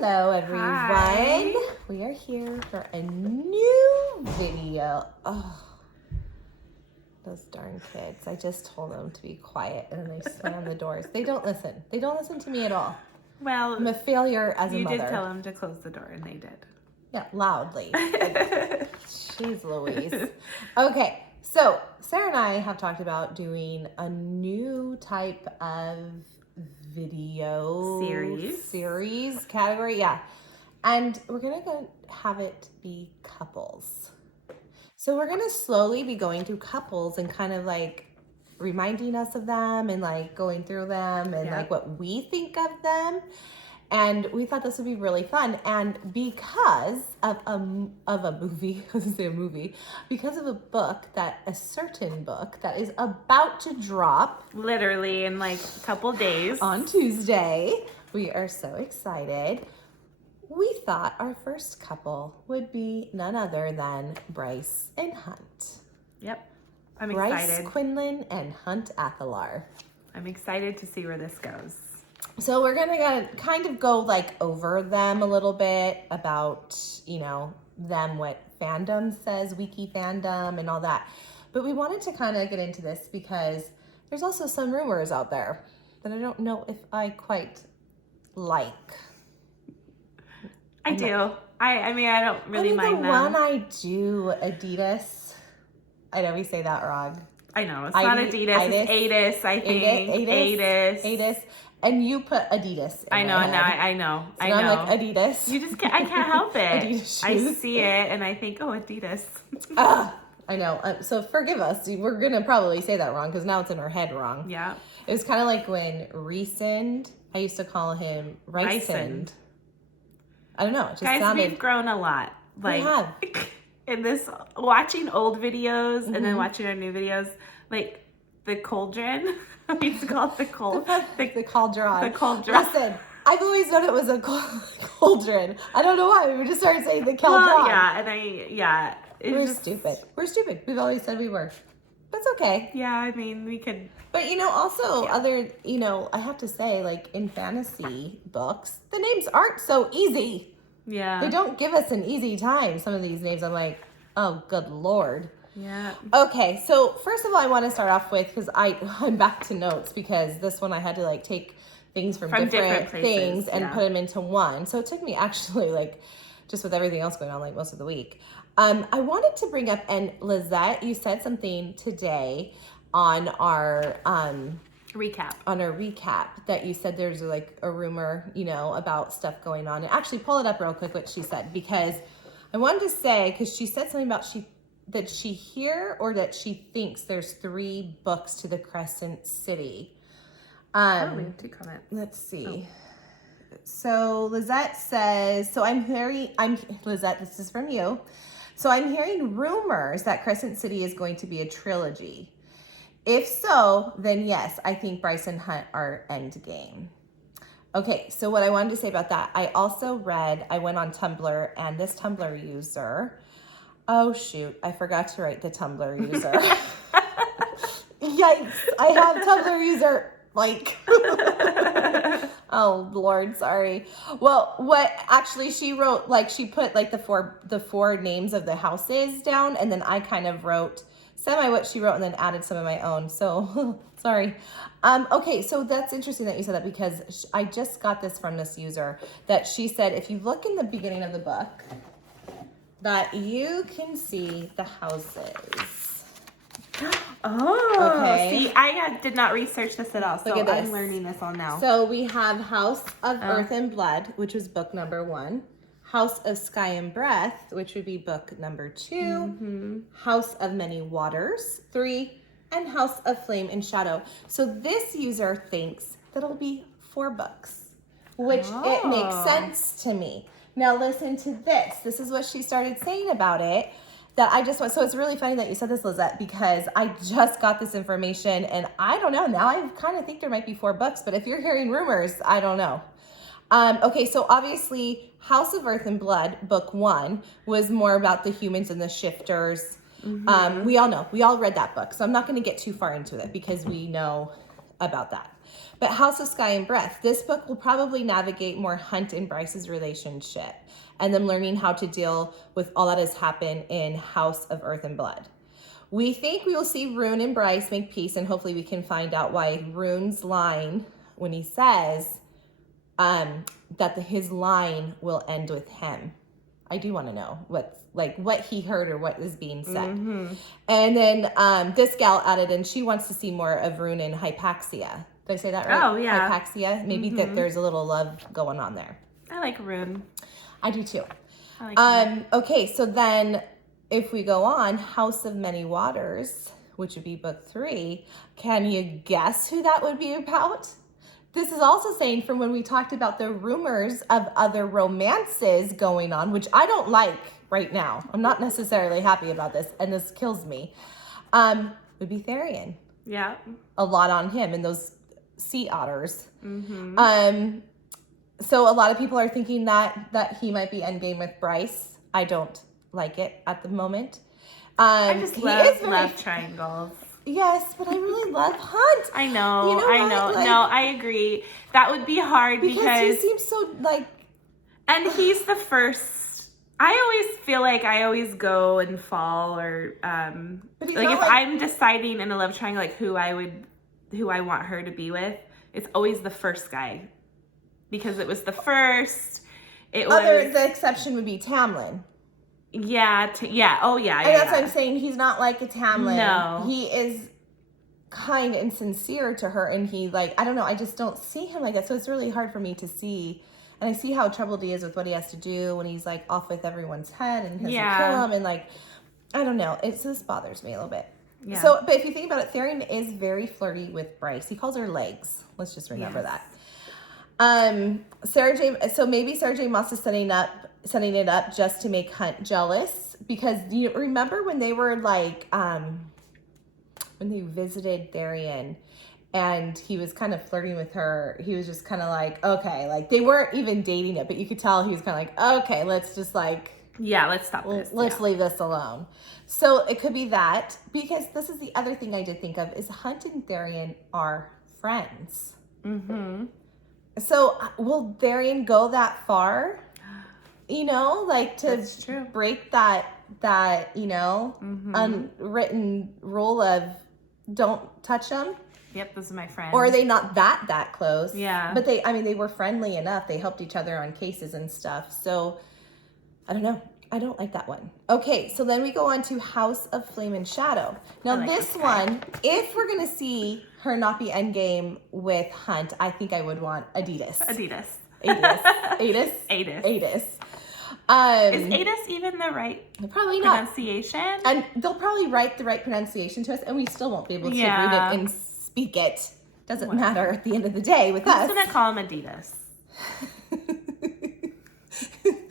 Hello everyone. Hi. We are here for a new video. Oh, those darn kids. I just told them to be quiet and then they slam the doors. They don't listen. They don't listen to me at all. Well, I'm a failure as a mother. You did tell them to close the door and they did. Yeah, loudly. Jeez Louise. Okay, so Sarah and I have talked about doing a new type of video series category, yeah, and we're gonna have it be couples. So we're gonna slowly be going through couples and kind of like reminding us of them and like going through them and like what we think of them. And we thought this would be really fun. And because of a movie, I was gonna say a movie, because of a certain book that is about to drop. Literally in like a couple days. On Tuesday. We are so excited. We thought our first couple would be none other than Bryce and Hunt. Yep. I'm excited. excited. Bryce Quinlan and Hunt Athalar. I'm excited to see where this goes. So we're gonna kind of go like over them a little bit about, you know, them, what fandom says, wiki fandom and all that. But we wanted to kind of get into this because there's also some rumors out there that I don't know if I quite like. I do. I mean, I don't really mind them. The one I do, Aydis. I know we say that wrong. I know. It's not Adidas. It's Aydis, I think. Aydis. And you put Adidas. I know. So I'm like Adidas. You just can't. I can't help it. Adidas shoes. I see it and I think, oh, Adidas. I know. So forgive us. We're gonna probably say that wrong because now it's in our head wrong. Yeah. It was kind of like when Resend. I used to call him Rysend. I don't know. It just Guys, sounded. we've grown a lot. Like, we have. In this, watching old videos and then watching our new videos, like the cauldron. We used to call it the cauldron. The cauldron. The cauldron. Listen, I've always known it was a cauldron. I don't know why. We just started saying the cauldron. Well, We're stupid. We're stupid. We've always said we were. That's okay. Yeah, I mean, we could. But, you know, also I have to say, like, in fantasy books, the names aren't so easy. Yeah. They don't give us an easy time. Some of these names, I'm like, oh, good Lord. Yeah. Okay, so first of all, I want to start off with, because I'm back to notes, because this one I had to, like, take things from different things and put them into one. So it took me actually, like, just with everything else going on, like, most of the week. I wanted to bring up, and Lizette, you said something today on our recap that you said there's like a rumor, you know, about stuff going on. And actually pull it up real quick what she said, because I wanted to say, because she said something about that she thinks there's 3 books to the Crescent City. We have 2 comments. Let's see. So Lizette says, Lizette, this is from you. So I'm hearing rumors that Crescent City is going to be a trilogy. If so, then yes, I think Bryce and Hunt are endgame. Okay, so what I wanted to say about that, I went on Tumblr, and this Tumblr user, oh shoot, I forgot to write the Tumblr user. Yikes, I have Tumblr user, like, oh Lord, sorry. Well, what actually she wrote, like she put like the four names of the houses down, and then I kind of wrote what she wrote and then added some of my own. So sorry. Okay, so that's interesting that you said that, because I just got this from this user that she said if you look in the beginning of the book that you can see the houses. Oh, okay. See, I did not research this at all, so Look at this. I'm learning this all now. So we have House of Earth and Blood, which was book number 1. House of Sky and Breath, which would be book number 2. House of Many Waters, 3. And House of Flame and Shadow. So this user thinks that it'll be 4 books, which it makes sense to me. Now listen to this. This is what she started saying about it. So it's really funny that you said this, Lizette, because I just got this information and I don't know. Now I kind of think there might be 4 books, but if you're hearing rumors, I don't know. Okay, so obviously House of Earth and Blood, book 1, was more about the humans and the shifters. We all read that book, so I'm not going to get too far into it because we know about that. But House of Sky and Breath, this book will probably navigate more Hunt and Bryce's relationship and them learning how to deal with all that has happened in House of Earth and Blood. We think we will see Rune and Bryce make peace, and hopefully we can find out why Rune's line, when he says that his line will end with him. I do want to know what he heard or what is being said. Mm-hmm. And then this gal added in, she wants to see more of Rune and Hypaxia. Did I say that right? Oh, yeah. Hypaxia. Maybe that there's a little love going on there. I like Rune. I do too. I like Rune. Okay, so then if we go on, House of Many Waters, which would be book 3, can you guess who that would be about? This is also saying from when we talked about the rumors of other romances going on, which I don't like right now. I'm not necessarily happy about this, and this kills me. Would be Therian. Yeah. A lot on him and those sea otters. Mm-hmm. So a lot of people are thinking that he might be endgame with Bryce. I don't like it at the moment. I just love triangles. Yes, but I really love Hunt. I know, you know I know. Like, no, I agree. That would be hard because he seems so and he's the first. I always feel like I always go and fall, or like if I'm deciding in a love triangle, like who I want her to be with, it's always the first guy because it was the first. The exception would be Tamlin. Yeah, oh yeah. And that's what I'm saying. He's not like a Tamlin. No. He is kind and sincere to her, and he I don't know, I just don't see him like that. So it's really hard for me to see. And I see how troubled he is with what he has to do when he's off with everyone's head and has to kill him, and I don't know. This bothers me a little bit. Yeah. So, but if you think about it, Therian is very flirty with Bryce. He calls her legs. Let's just remember that. Sarah J. So maybe Sarah J. Maas is setting it up just to make Hunt jealous, because you remember when they were when they visited Therian and he was kind of flirting with her, he was just kind of okay, they weren't even dating it, but you could tell he was kind of okay, let's just let's stop this. Let's leave this alone. So it could be that, because this is the other thing I did think of is Hunt and Therian are friends. Mm-hmm. So will Therian go that far? That's true. Break that unwritten rule of don't touch them. Yep, those are my friends. Or are they not that close? Yeah. But they were friendly enough. They helped each other on cases and stuff. So I don't know. I don't like that one. Okay, so then we go on to House of Flame and Shadow. Now this one, if we're going to see her not be endgame with Hunt, I think I would want Aydis. Aydis. Is Aydis even the right probably not pronunciation? And they'll probably write the right pronunciation to us, and we still won't be able to read it and speak it. Doesn't matter at the end of the day with us. I'm going to call him Aydis.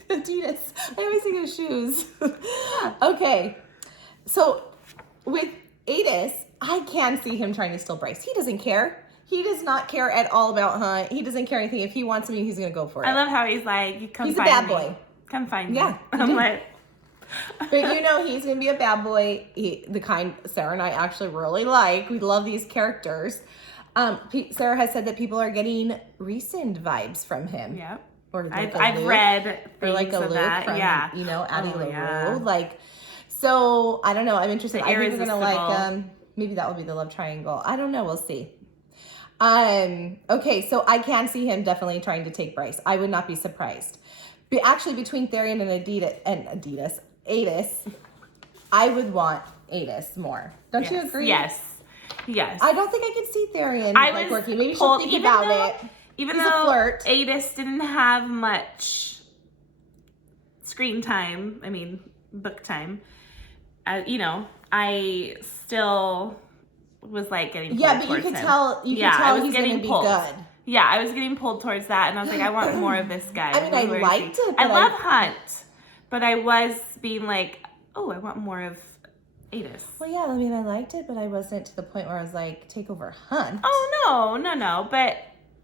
Aydis. I always think of shoes. Okay. So with Aydis, I can see him trying to steal Bryce. He doesn't care. He does not care at all about Hunt. He doesn't care anything. If he wants me, he's going to go for it. I love how he's he's a bad boy. Come find me. Yeah. I'm like... But he's going to be a bad boy. The kind Sarah and I actually really like. We love these characters. Sarah has said that people are getting recent vibes from him. Yeah. Or I've read things or of that. From, yeah. Addie LaRue. So I don't know. I'm interested. I think we're going to maybe that will be the love triangle. I don't know. We'll see. Okay. So I can see him definitely trying to take Bryce. I would not be surprised. But actually between Therian and Aydis, I would want Aydis more. Don't you agree? Yes. I don't think I can see Therian working. Maybe she'll think about it. Even though Aydis didn't have much screen time, book time, I still was getting pulled towards him. You could tell he's going to be good. Yeah, I was getting pulled towards that, and I was I want more of this guy. I liked it. I love Hunt, but I was being I want more of Aydis. Well, yeah, I liked it, but I wasn't to the point where I was take over Hunt. Oh, no. But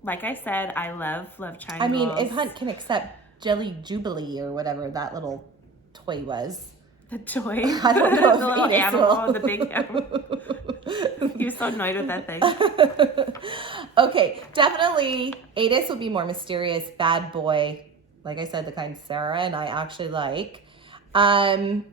like I said, I love triangles. If Hunt can accept Jelly Jubilee or whatever that little toy was. The toy. I don't know. The little animal, the big animal. He was so annoyed with that thing. Okay, definitely Aydis will be more mysterious, bad boy. Like I said, the kind Sarah and I actually like. I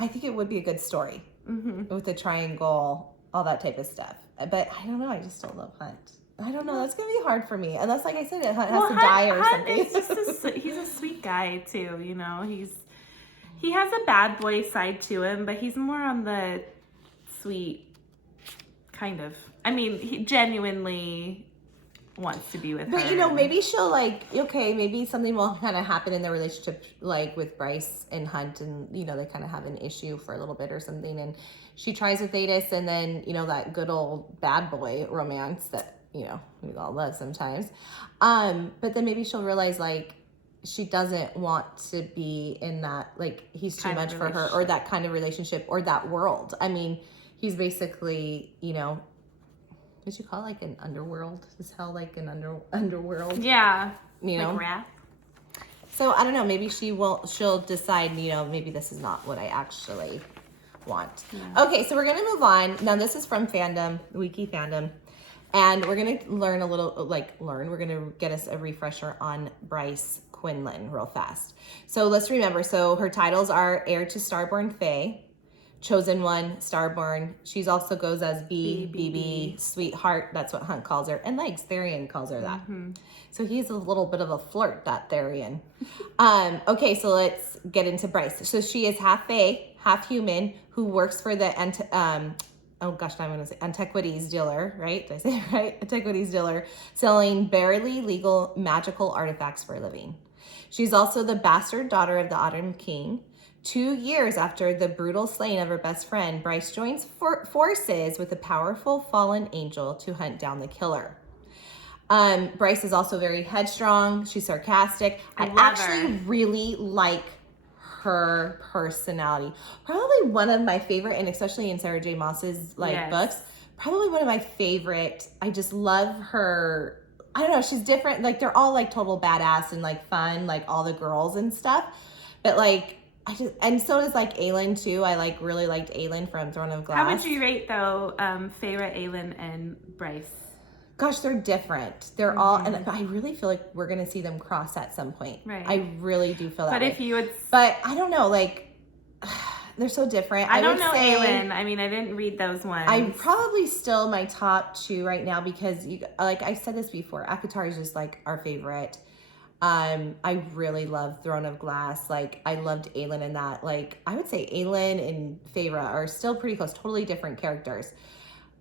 think it would be a good story with the triangle, all that type of stuff. But I don't know. I just still love Hunt. I don't know. That's gonna be hard for me, unless, like I said, Hunt has to die or something. He's a sweet guy too. You know, he has a bad boy side to him, but he's more on the sweet kind of. I mean, he genuinely wants to be with her. But, you know, maybe she'll, like, okay, maybe something will kind of happen in their relationship, like with Bryce and Hunt, and, you know, they kind of have an issue for a little bit or something, and she tries with Aydis, and then, you know, that good old bad boy romance that, you know, we all love sometimes. But then maybe she'll realize, like, she doesn't want to be in that, like, he's too much for her, or that kind of relationship, or that world. I mean, he's basically, you know, what you call it, like an underworld? Is hell like an underworld? Yeah. You know? Like wrath. So I don't know, maybe she'll decide, you know, maybe this is not what I actually want. Yeah. Okay, so we're gonna move on. Now this is from fandom, Wiki Fandom. And we're gonna learn a little, we're gonna get us a refresher on Bryce Quinlan real fast. So let's remember, so her titles are Heir to Starborn Fae, Chosen One, Starborn. She's also goes as BB, Sweetheart. That's what Hunt calls her. And Legs, Therian calls her that. So he's a little bit of a flirt, that Therian. Okay, so let's get into Bryce. So she is half Fae, half human, who works for the antiquities dealer, right? Did I say it right? Antiquities dealer, selling barely legal magical artifacts for a living. She's also the bastard daughter of the Autumn King. 2 years after the brutal slaying of her best friend, Bryce joins forces with a powerful fallen angel to hunt down the killer. Bryce is also very headstrong. She's sarcastic. I actually really like her personality. Probably one of my favorite, and especially in Sarah J Maas's books, probably one of my favorite. I just love her. I don't know. She's different. Like, they're all like total badass and like fun, like all the girls and stuff. But like, and so does like Aylin too. I really liked Aylin from Throne of Glass. How would you rate though, Feyre, Aylin, and Bryce? Gosh, they're different. They're all, and I really feel like we're gonna see them cross at some point. Right. I really do feel that. But way. if you would, but I don't know, like they're so different. I don't know Aylin. I mean, I didn't read those ones. I'm probably still my top 2 right now because like I said this before, ACOTAR is just like our favorite. I really love Throne of Glass. Like, I loved Aylin in that. Like, I would say Aylin and Feyre are still pretty close, totally different characters.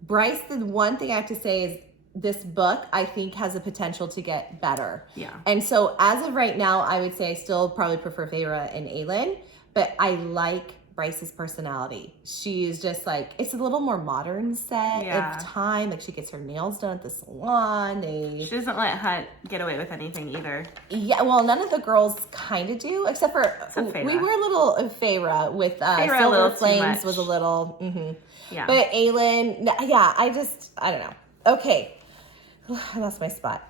Bryce, the one thing I have to say is this book, I think, has the potential to get better. Yeah. And so as of right now, I would say I still probably prefer Feyre and Aylin, but I like Bryce's personality. She is just like, it's a little more modern set of time. Like, she gets her nails done at the salon. She doesn't let Hunt get away with anything either. Yeah, well, none of the girls kind of do, except for we were a little Feyre with Silver Flames was a little, yeah. But Aylin, yeah, I don't know. Okay, I lost my spot.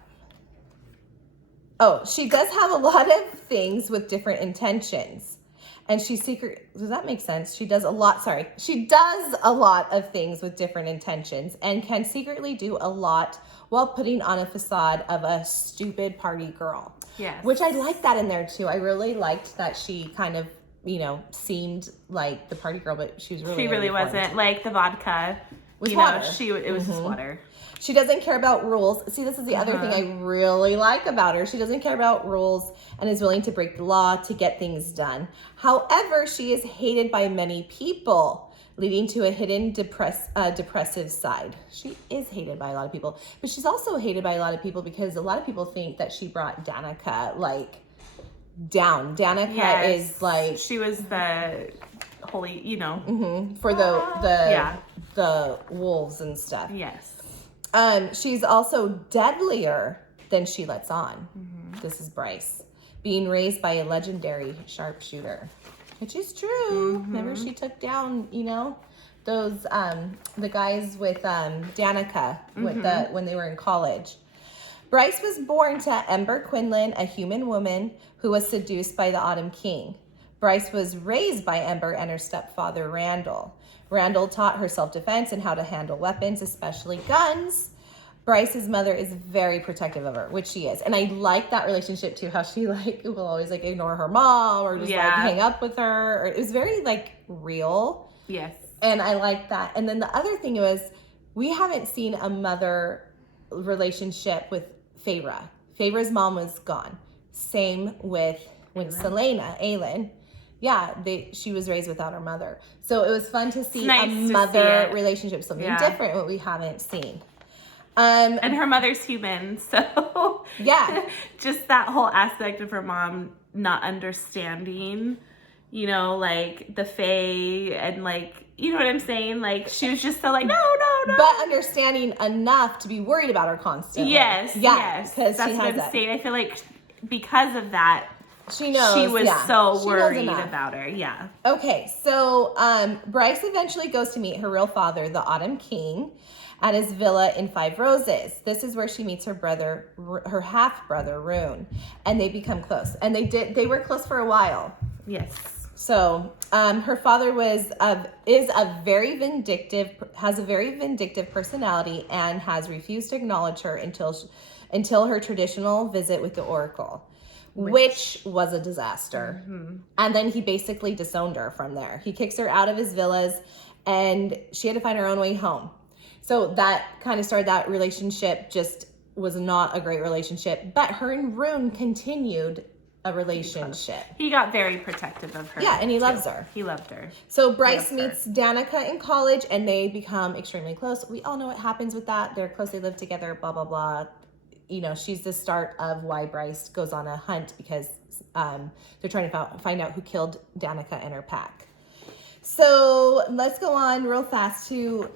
Oh, she does have a lot of things with different intentions. And does that make sense? She does a lot of things with different intentions and can secretly do a lot while putting on a facade of a stupid party girl. Yes. Which I like that in there too. I really liked that she kind of, seemed like the party girl, but she was really, she really wasn't. Like the vodka. With water. It was just water. She doesn't care about rules. See, this is the other thing I really like about her. She doesn't care about rules and is willing to break the law to get things done. However, she is hated by many people, leading to a hidden depressive side. She is hated by a lot of people, but she's also hated by a lot of people because a lot of people think that she brought Danica, down. Danica is like... She was the holy, for the wolves and stuff. Yes. She's also deadlier than she lets on. This is Bryce, being raised by a legendary sharpshooter, which is true. Remember, she took down, those the guys with Danica when they were in college. Bryce was born to Ember Quinlan, a human woman who was seduced by the Autumn King. Bryce was raised by Ember and her stepfather, Randall. Randall taught her self-defense and how to handle weapons, especially guns. Bryce's mother is very protective of her, which she is. And I like that relationship too, how she like will always like ignore her mom or just like hang up with her. It was very like real. Yes. And I like that. And then the other thing was we haven't seen a mother relationship with Feyre. Feyre's mom was gone. Same with Selena, Aylin. Yeah, she was raised without her mother. So it was fun to see a mother relationship, something different, what we haven't seen. And her mother's human, so yeah, just that whole aspect of her mom not understanding, you know, like the Fae and like, you know what I'm saying? Like she was just so like, no. But understanding enough to be worried about her constantly. Yes. Because that's what I'm saying. I feel like because of that, she knows. She was so worried about her. Yeah. Okay, so Bryce eventually goes to meet her real father, the Autumn King, at his villa in Five Roses. This is where she meets her brother, her half brother, Rune, and they become close. And they were close for a while. Yes. So her father has a very vindictive personality and has refused to acknowledge her until her traditional visit with the Oracle. Which was a disaster. Mm-hmm. And then he basically disowned her from there. He kicks her out of his villas and she had to find her own way home. So that kind of started that relationship, just was not a great relationship. But her and Rune continued a relationship. He got very protective of her. Yeah, and he loves her. He loved her. So Bryce meets Danica in college and they become extremely close. We all know what happens with that. They're close, they live together, blah, blah, blah. You know, she's the start of why Bryce goes on a hunt because they're trying to find out who killed Danica and her pack. So let's go on real fast to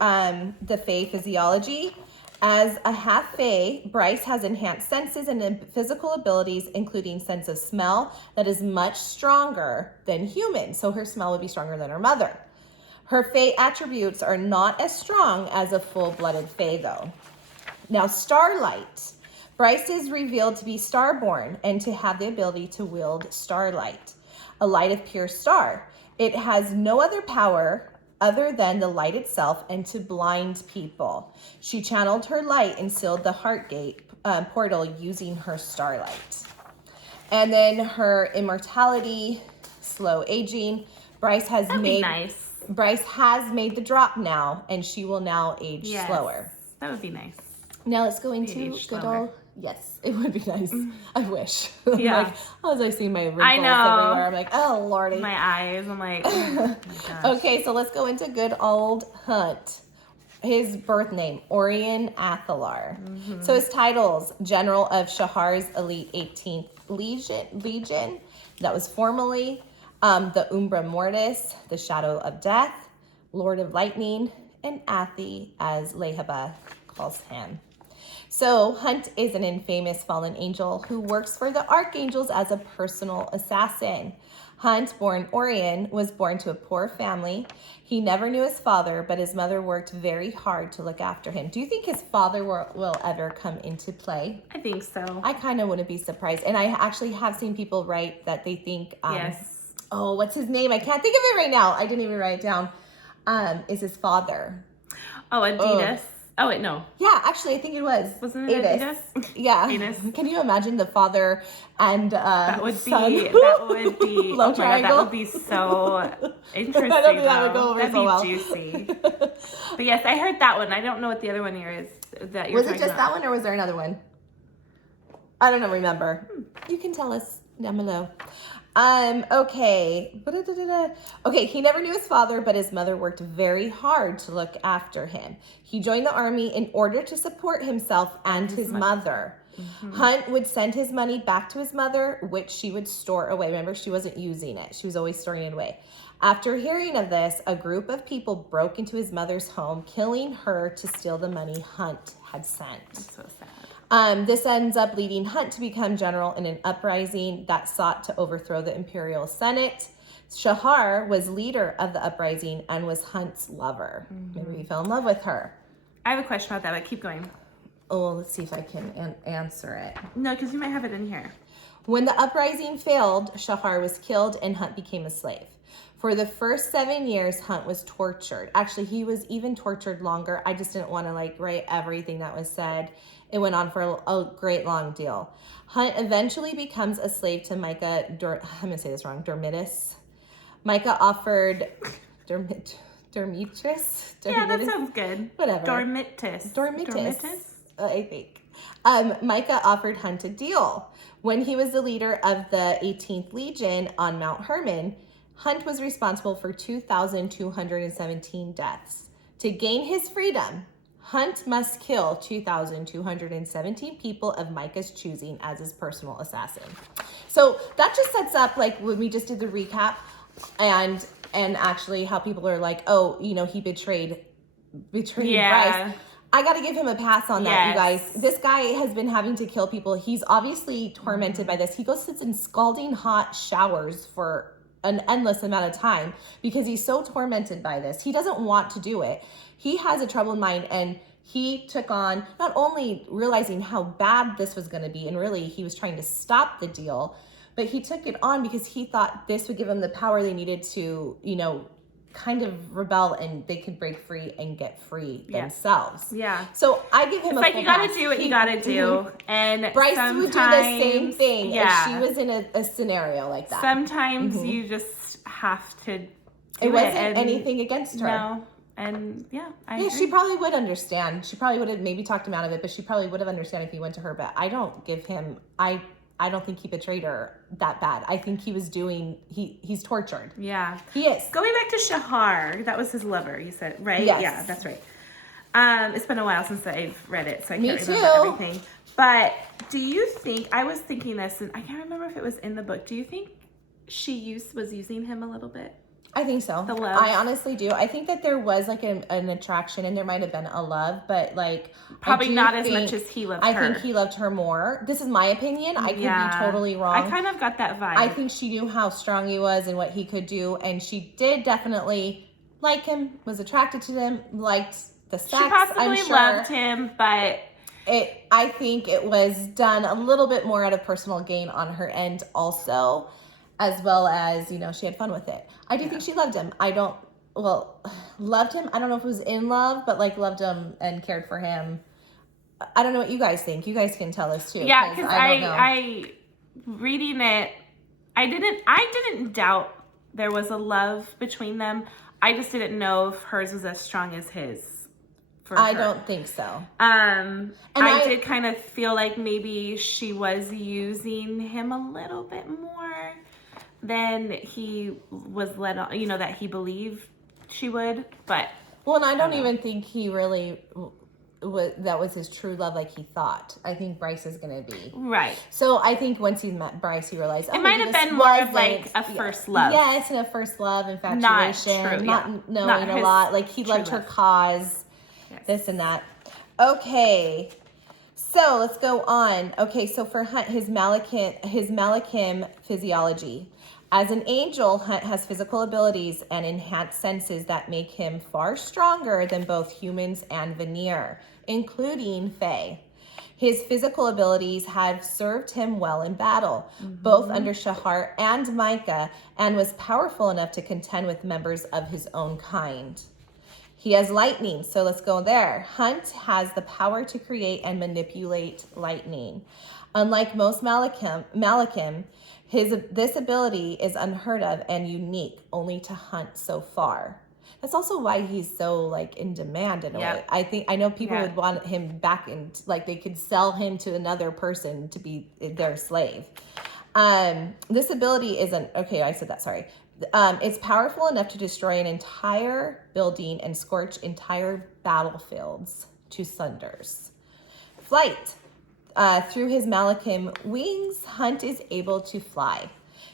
the Fae physiology. As a half Fae, Bryce has enhanced senses and physical abilities, including sense of smell that is much stronger than human. So her smell would be stronger than her mother. Her Fae attributes are not as strong as a full-blooded Fae, though. Now, Starlight. Bryce is revealed to be starborn and to have the ability to wield starlight, a light of pure star. It has no other power other than the light itself and to blind people. She channeled her light and sealed the Heartgate portal using her starlight. And then her immortality, slow aging. Bryce has made the drop now, and she will now age slower. That would be nice. Now let's go into good old. Yes, it would be nice. I wish. Yeah. Like, as I see my wrinkles everywhere, I'm like, oh lordy. My eyes, I'm like, oh my gosh. Okay, so let's go into good old Hunt. His birth name, Orion Athalar. Mm-hmm. So his titles, General of Shahar's Elite 18th Legion. That was formerly the Umbra Mortis, the Shadow of Death, Lord of Lightning, and Athi, as Lehaba calls him. So Hunt is an infamous fallen angel who works for the archangels as a personal assassin. Hunt, born Orion, was born to a poor family. He never knew his father, but his mother worked very hard to look after him. Do you think his father will ever come into play? I think so. I kind of wouldn't be surprised. And I actually have seen people write that they think, yes. Oh, what's his name? I can't think of it right now. I didn't even write it down. Is his father. Oh, Aydis. Oh, wait, no. Yeah, actually, I think it was. Wasn't it Aydis? Yeah. Aydis. Can you imagine the father and that would son? Be Love oh my God, that would be so interesting. I don't think that would go over That'd so be well. Juicy. But yes, I heard that one. I don't know what the other one here is that you're Was it just that one or was there another one? I don't know, remember. You can tell us down below. Okay. Okay, he never knew his father, but his mother worked very hard to look after him. He joined the army in order to support himself and his mother. Mm-hmm. Hunt would send his money back to his mother, which she would store away. Remember, she wasn't using it. She was always storing it away. After hearing of this, a group of people broke into his mother's home, killing her to steal the money Hunt had sent. That's so sad. This ends up leading Hunt to become general in an uprising that sought to overthrow the imperial senate. Shahar was leader of the uprising and was Hunt's lover. Mm-hmm. Maybe he fell in love with her. I have a question about that, but keep going. Oh, let's see if I can answer it. No, because you might have it in here. When the uprising failed, Shahar was killed and Hunt became a slave. For the first 7 years, Hunt was tortured. Actually, he was even tortured longer. I just didn't want to write everything that was said. It went on for a great long deal. Hunt eventually becomes a slave to Micah, I'm going to say this wrong, Dormitus. Micah offered Dormitus? Yeah, that sounds good. Whatever. Dormitus. I think. Micah offered Hunt a deal. When he was the leader of the 18th Legion on Mount Hermon, Hunt was responsible for 2,217 deaths. To gain his freedom, Hunt must kill 2,217 people of Micah's choosing as his personal assassin. So that just sets up, when we just did the recap, and actually how people are like, oh, he betrayed Bryce. I got to give him a pass on that, you guys. This guy has been having to kill people. He's obviously tormented by this. He sits in scalding hot showers for an endless amount of time because he's so tormented by this. He doesn't want to do it. He has a troubled mind, and he took on not only realizing how bad this was going to be, and really he was trying to stop the deal, but he took it on because he thought this would give him the power they needed to, kind of rebel, and they could break free and get free themselves. Yeah. So I give him a full you gotta pass. do what you gotta do. And Bryce would do the same thing if she was in a scenario like that. Sometimes you just have to do it. Wasn't anything against her. No. And I agree. She probably would understand. She probably would have maybe talked him out of it, but she probably would have understood if he went to her. But I don't give him, I don't think he betrayed her that bad. I think he was he's tortured. Yeah. He is. Going back to Shahar, that was his lover, you said, right? Yes. Yeah, that's right. It's been a while since I've read it, so I can't remember everything. But do you think, I was thinking this, and I can't remember if it was in the book, do you think she was using him a little bit? I think so. The love. I honestly do. I think that there was an attraction, and there might have been a love, but probably not as much as he loved her. I think he loved her more. This is my opinion. I could be totally wrong. I kind of got that vibe. I think she knew how strong he was and what he could do, and she did definitely like him, was attracted to him, liked the sex. She possibly I'm sure. loved him, but I think it was done a little bit more out of personal gain on her end also, as well as, she had fun with it. I do think she loved him. Loved him. I don't know if it was in love, but loved him and cared for him. I don't know what you guys think. You guys can tell us too. Yeah, because I reading it, I didn't doubt there was a love between them. I just didn't know if hers was as strong as his. I don't think so. And I did kind of feel like maybe she was using him a little bit more than he was led on, that he believed she would. But and I don't even think he really that was his true love like he thought. I think Bryce is gonna be right. So I think once he met Bryce, he realized it might have been more of a first love. Yes, and a first love, infatuation, not knowing a lot. He loved her cause. Yes. This and that. Okay, so let's go on. Okay, so for Hunt, his Malachim physiology. As an angel, Hunt has physical abilities and enhanced senses that make him far stronger than both humans and Vanir, including Fae. His physical abilities have served him well in battle, both under Shahar and Micah, and was powerful enough to contend with members of his own kind. He has lightning, so let's go there. Hunt has the power to create and manipulate lightning. Unlike most Malachim, this ability is unheard of and unique only to Hunt so far. That's also why he's so in demand in a way. I know people would want him back in, they could sell him to another person to be their slave. This ability isn't, okay, I said that, sorry. It's powerful enough to destroy an entire building and scorch entire battlefields to cinders. Flight. Through his Malachim wings, Hunt is able to fly.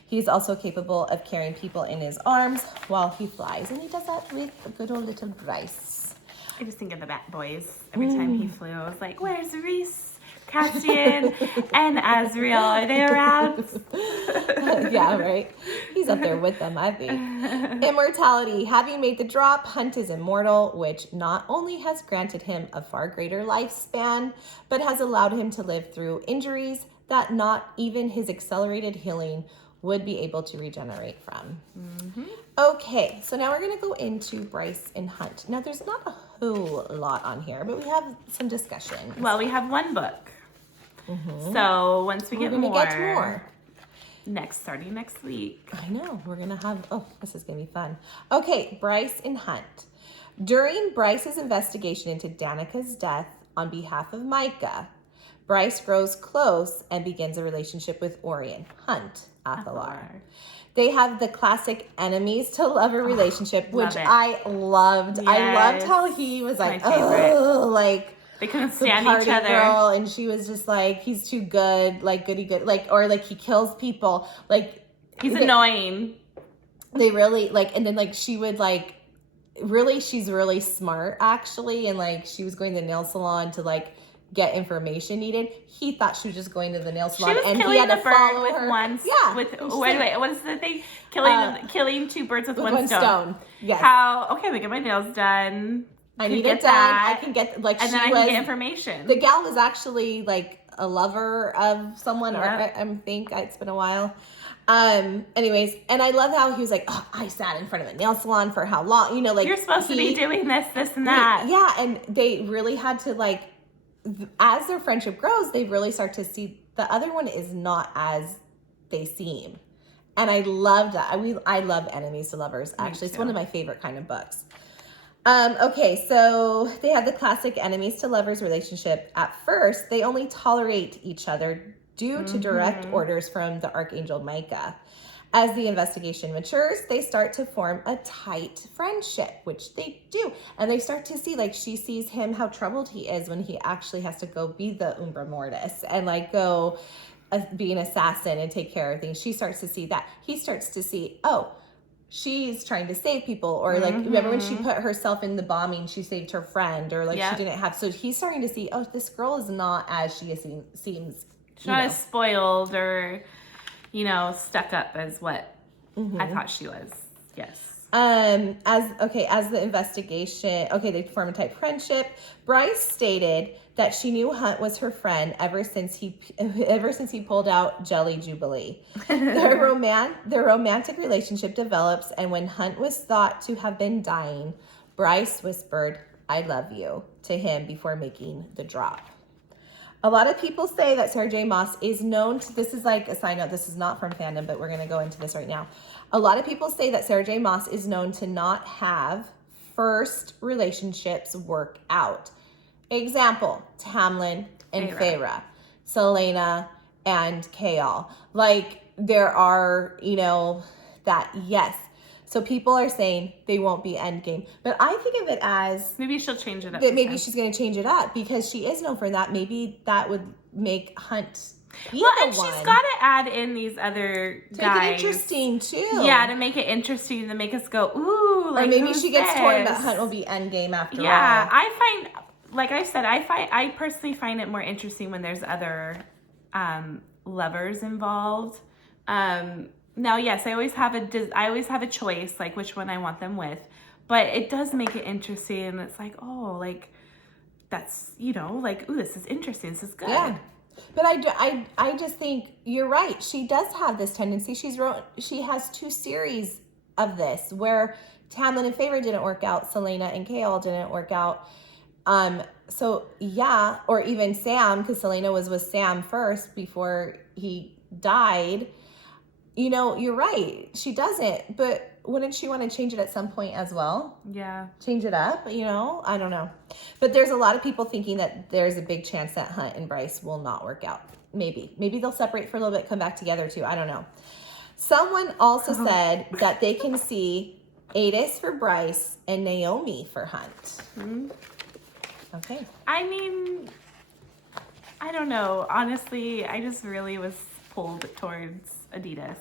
He's also capable of carrying people in his arms while he flies, and he does that with a good old little Bryce. I just think of the Bat Boys. Every time he flew, I was like, where's Reese, Cassian, and Azrael? Are they around? Yeah, right? He's up there with them, I think. Immortality. Having made the drop, Hunt is immortal, which not only has granted him a far greater lifespan, but has allowed him to live through injuries that not even his accelerated healing would be able to regenerate from. Okay, so now we're going to go into Bryce and Hunt. Now, there's not a whole lot on here, but we have some discussion. Well, we have one book. So once we're going to get more. Starting next week. I know, we're going to have, this is going to be fun. Okay, Bryce and Hunt. During Bryce's investigation into Danica's death on behalf of Micah, Bryce grows close and begins a relationship with Orion, Hunt, Athalar. They have the classic enemies to lover relationship, which I loved. Yes. I loved how he was like, oh, like they couldn't stand each other. Girl, and she was just like, he's too good, like goody good, like, or like he kills people, like he's annoying. They really like, and then like she would like, really, she's really smart actually, and like she was going to the nail salon to like get information needed. He thought she was just going to the nail salon, and he had to follow her. Wait, what is the thing? Killing two birds with one stone. Yes. Okay, we get my nails done. I need it done. I can get like, and then I can get information. The gal was actually like a lover of someone, or I think it's been a while. Anyways, and I love how he was like, oh, I sat in front of a nail salon for how long? You know, like you're supposed to be doing this, and that. Yeah, and they really had to like, as their friendship grows, they really start to see the other one is not as they seem. And I love that. I love enemies to lovers, actually. It's one of my favorite kind of books. Okay, so they have the classic enemies to lovers relationship. At first, they only tolerate each other due to direct orders from the Archangel Micah. As the investigation matures, they start to form a tight friendship, which they do. And they start to see, like, she sees him, how troubled he is when he actually has to go be the Umbra Mortis and, like, go be an assassin and take care of things. She starts to see that. He starts to see, oh, she's trying to save people. Or, like, remember when she put herself in the bombing, she saved her friend. Or, like, she didn't have. So he's starting to see, oh, this girl is not as she seems. She's not as spoiled or, stuck up as what I thought she was. Yes. As the investigation, they form a tight friendship. Bryce stated that she knew Hunt was her friend ever since he pulled out Jelly Jubilee. Their romantic relationship develops, and when Hunt was thought to have been dying, Bryce whispered, "I love you," to him before making the drop. A lot of people say that Sarah J Maas is known to, this is like a side note, this is not from fandom, but we're going to go into this right now. A lot of people say that Sarah J Maas is known to not have first relationships work out. Example, Tamlin and Feyre, Selena and Kaol. Like, there are, that, yes. So people are saying they won't be endgame. But I think of it as... maybe she'll change it up. That maybe she's going to change it up because she is known for that. Maybe that would make Hunt be and she's got to add in these other guys. To make it interesting, too. Yeah, to make it interesting, to make us go, ooh, like, or maybe she gets torn that Hunt will be endgame after all. Yeah, I find... like I said, I personally find it more interesting when there's other lovers involved. Now, yes, I always have a choice, like which one I want them with, but it does make it interesting. It's like, oh, like that's like, ooh, this is interesting. This is good. Yeah. But I just think you're right. She does have this tendency. She has 2 series of this where Tamlin and Feyre didn't work out, Selena and Kaol didn't work out. So yeah, or even Sam, because Selena was with Sam first before he died. You're right. She doesn't, but wouldn't she want to change it at some point as well? Yeah. Change it up, I don't know. But there's a lot of people thinking that there's a big chance that Hunt and Bryce will not work out. Maybe they'll separate for a little bit, come back together too. I don't know. Someone also said that they can see Aydis for Bryce and Naomi for Hunt. Okay. I mean, I don't know. Honestly, I just really was pulled towards Aydis.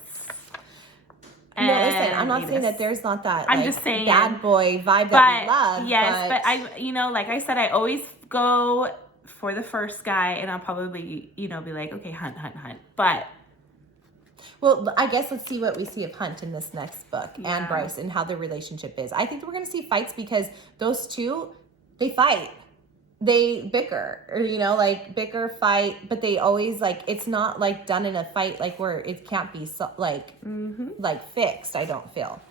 No, listen, I'm not saying that there's not that I'm just saying bad boy vibe that we love. Yes, but I, like I said, I always go for the first guy, and I'll probably, be like, okay, Hunt. But well, I guess let's see what we see of Hunt in this next book and Bryce and how their relationship is. I think we're going to see fights because those two, they fight. they bicker, or, you know, like bicker, fight, but they always like, it's not like done in a fight, like where it can't be so, like fixed. I don't feel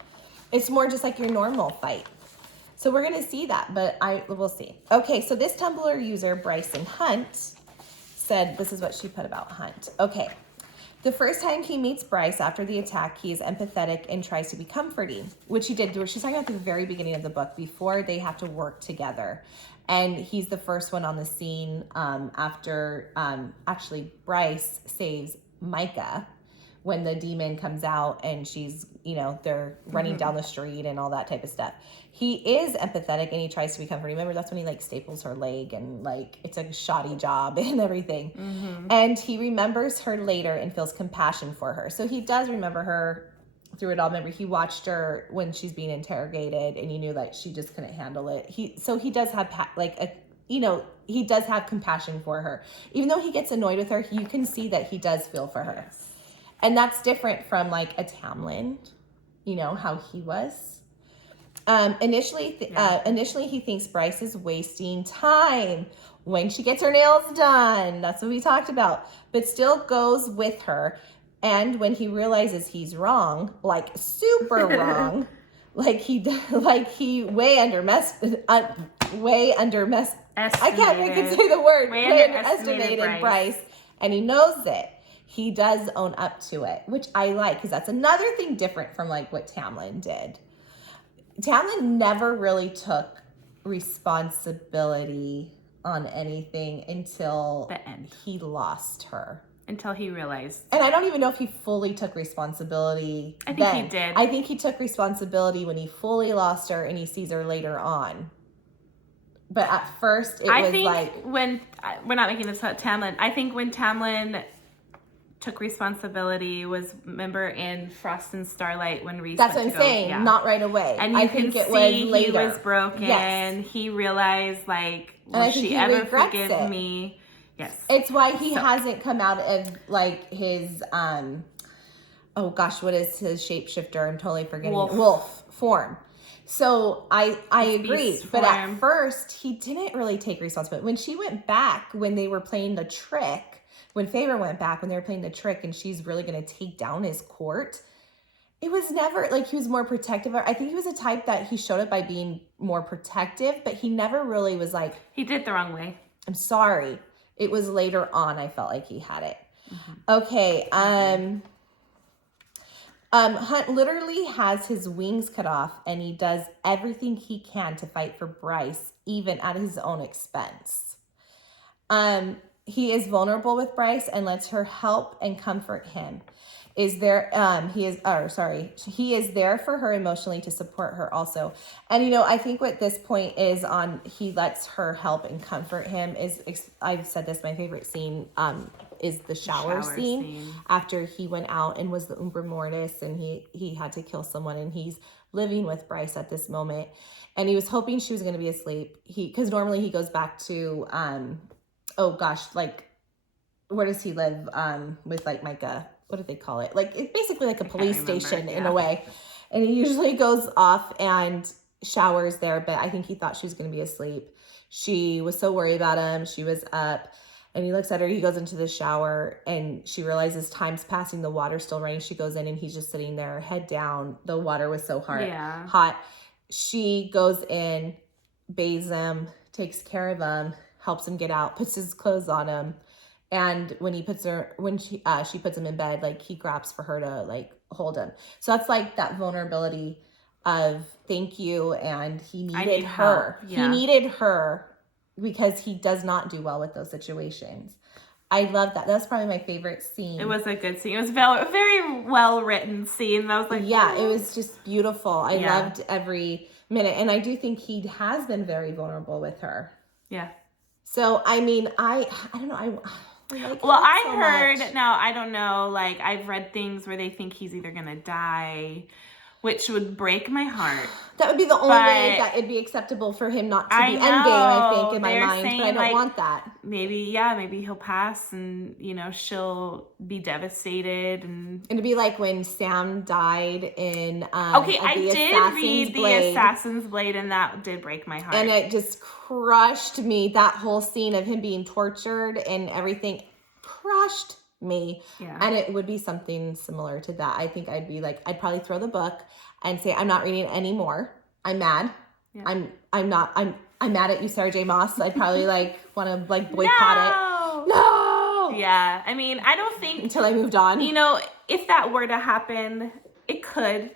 it's more just like your normal fight. So we're going to see that, but we'll see. Okay. So this Tumblr user, Bryce and Hunt, said, this is what she put about Hunt. Okay. The first time he meets Bryce after the attack, he is empathetic and tries to be comforting, which he did. She's talking about the very beginning of the book, before they have to work together. And he's the first one on the scene after actually Bryce saves Micah when the demon comes out and she's, you know, they're running down the street and all that type of stuff. He is empathetic and he tries to be comforting. Remember, that's when he like staples her leg and like it's a shoddy job and everything. And he remembers her later and feels compassion for her. So he does remember her through it all. Remember, he watched her when she's being interrogated and he knew that she just couldn't handle it. He does have he does have compassion for her. Even though he gets annoyed with her, you can see that he does feel for her. Yes. And that's different from like a Tamlin, you know, how he was. Initially, he thinks Bryce is wasting time when she gets her nails done. That's what we talked about. But still goes with her. And when he realizes he's wrong, like super wrong, I can't even say the word. Way underestimated Bryce, and he knows it. He does own up to it, which I like, because that's another thing different from like what Tamlin did. Tamlin never really took responsibility on anything until the end. He lost her. Until he realized. And I don't even know if he fully took responsibility. I think he did. I think he took responsibility when he fully lost her and he sees her later on. But at first, when we're not making this about Tamlin, I think when Tamlin took responsibility was, remember, in Frost and Starlight when Reese. That's what I'm saying. Yeah. Not right away. And I think it was later. He was broken. Yes. He realized, like, will she ever forgive me? Yes. It's why he hasn't come out of like his oh gosh, what is his shapeshifter? I'm totally forgetting. Wolf form. So I agree. But at first he didn't really take responsibility. When she went back, when they were playing the trick, when Feyre went back, when they were playing the trick and she's really going to take down his court, it was never like he was more protective. I think he was a type that he showed it by being more protective, but he never really was like. He did it the wrong way. I'm sorry. It was later on I felt like he had it. Okay. Hunt literally has his wings cut off and he does everything he can to fight for Bryce, even at his own expense. He is vulnerable with Bryce and lets her help and comfort him. He is there for her emotionally to support her also. And, you know, I think what this point is on, he lets her help and comfort him is, I've said this, my favorite scene is the shower scene after he went out and was the Umbra Mortis and he had to kill someone and he's living with Bryce at this moment. And he was hoping she was going to be asleep. Because normally he goes back to, where does he live with like Micah? What do they call it? Like, it's basically like a police station in a way. And he usually goes off and showers there, but I think he thought she was going to be asleep. She was so worried about him. She was up and he looks at her. He goes into the shower and she realizes time's passing. The water's still running. She goes in and he's just sitting there, head down. The water was so hot. She goes in, bathes him, takes care of him, helps him get out, puts his clothes on him. And when she puts him in bed, like he grabs for her to like hold him. So that's like that vulnerability of thank you. And he needed her. Yeah. He needed her because he does not do well with those situations. I love that. That's probably my favorite scene. It was a good scene. It was a very well written scene. I was like, it was just beautiful. I loved every minute. And I do think he has been very vulnerable with her. Yeah. So, I mean, I don't know. I don't know, like I've read things where they think he's either going to die which would break my heart. That would be the only way that it'd be acceptable for him not to be Endgame, I think, in my mind. But I don't want that. Maybe he'll pass and, you know, she'll be devastated. And it'd be like when Sam died in I did read The Assassin's Blade, and that did break my heart. And it just crushed me. That whole scene of him being tortured and everything crushed me. Yeah. And it would be something similar to that. I think I'd be like, I'd probably throw the book and say, I'm not reading it anymore. I'm mad. Yeah. I'm mad at you, Sarah J Maas. I'd probably like want to like boycott it. No. Yeah. I mean, I don't think until I moved on. You know, if that were to happen, it could.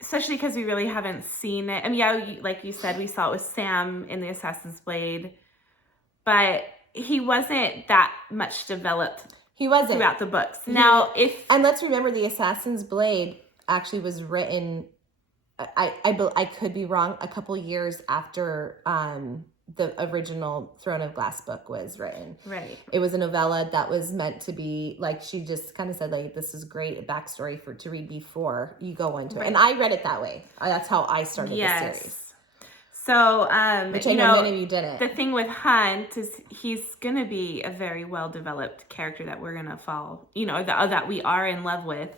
Especially because we really haven't seen it. I mean, yeah, like you said, we saw it with Sam in The Assassin's Blade, but he wasn't that much developed. He wasn't throughout the books. And let's remember, The Assassin's Blade actually was written, I could be wrong, a couple years after the original Throne of Glass book was written. Right. It was a novella that was meant to be like, she just kind of said like, this is great backstory to read before you go into it. And I read it that way. That's how I started the series. So, which I know many of you didn't. The thing with Hunt is he's going to be a very well-developed character that we're going to fall, you know, that we are in love with.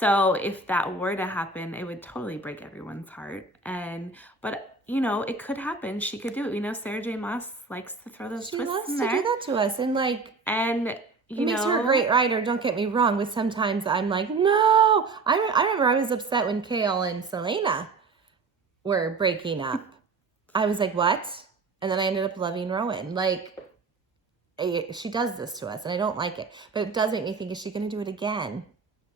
So if that were to happen, it would totally break everyone's heart. But you know, it could happen. She could do it. We know Sarah J Maas likes to throw those twists in there. She loves to do that to us. It makes her a great writer, don't get me wrong, but sometimes I'm like, no. I remember I was upset when Kale and Selena were breaking up. I was like, what? And then I ended up loving Rowan. Like, she does this to us, and I don't like it. But it does make me think, is she going to do it again?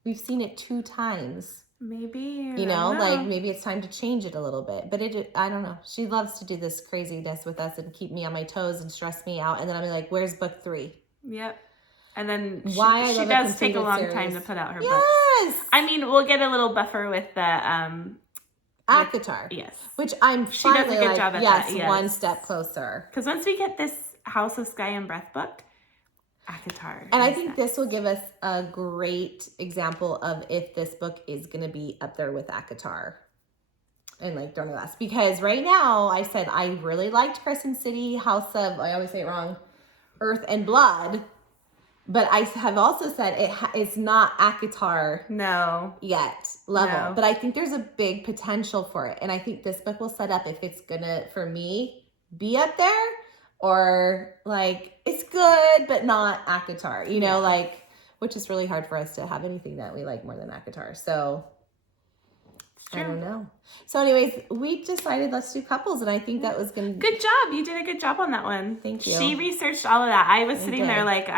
We've seen it 2 times. Maybe. You know, like, maybe it's time to change it a little bit. But I don't know. She loves to do this craziness with us and keep me on my toes and stress me out. And then I'm like, where's book 3? Yep. And then she does take a long time to put out her books. I mean, we'll get a little buffer with the... Athalar. Yes. Which I'm she does a good job at that. Yes, one step closer. Because once we get this House of Sky and Breath book, Athalar. And I think this will give us a great example of if this book is going to be up there with Athalar and like Throne of Glass. Because right now, I said I really liked Crescent City, House of, I always say it wrong, Earth and Blood. But I have also said it's not Athalar yet level. No. But I think there's a big potential for it. And I think this book will set up if it's going to, for me, be up there or like it's good, but not Athalar. You know, like, which is really hard for us to have anything that we like more than Athalar. So I don't know. So anyways, we decided let's do couples, and I think that was going to... Good job. You did a good job on that one. Thank you. She researched all of that. I was sitting there like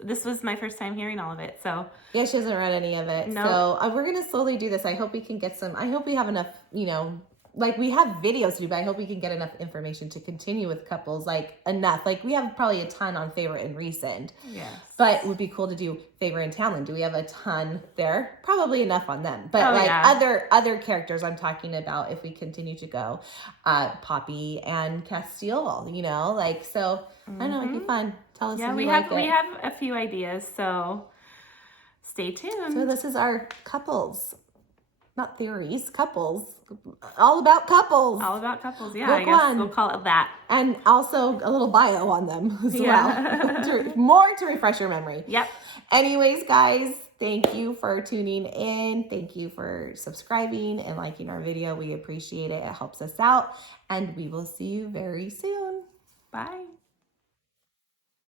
this was my first time hearing all of it, so... Yeah, she hasn't read any of it. No. So we're going to slowly do this. I hope we can get some... I hope we have enough, you know... Like, we have videos to do, but I hope we can get enough information to continue with couples. Like, enough. Like, we have probably a ton on Favorite and Recent. Yes. But it would be cool to do Favorite and Townland. Do we have a ton there? Probably enough on them. But, other characters I'm talking about, if we continue to go, Poppy and Castile, you know? Like, so, I don't know, it'd be fun. Tell us if you like it. We have a few ideas, so stay tuned. So this is our couples. Not theories, couples. All about couples. All about couples, yeah. Book I guess we'll call it that. And also a little bio on them as well. More to refresh your memory. Yep. Anyways, guys, thank you for tuning in. Thank you for subscribing and liking our video. We appreciate it. It helps us out. And we will see you very soon. Bye.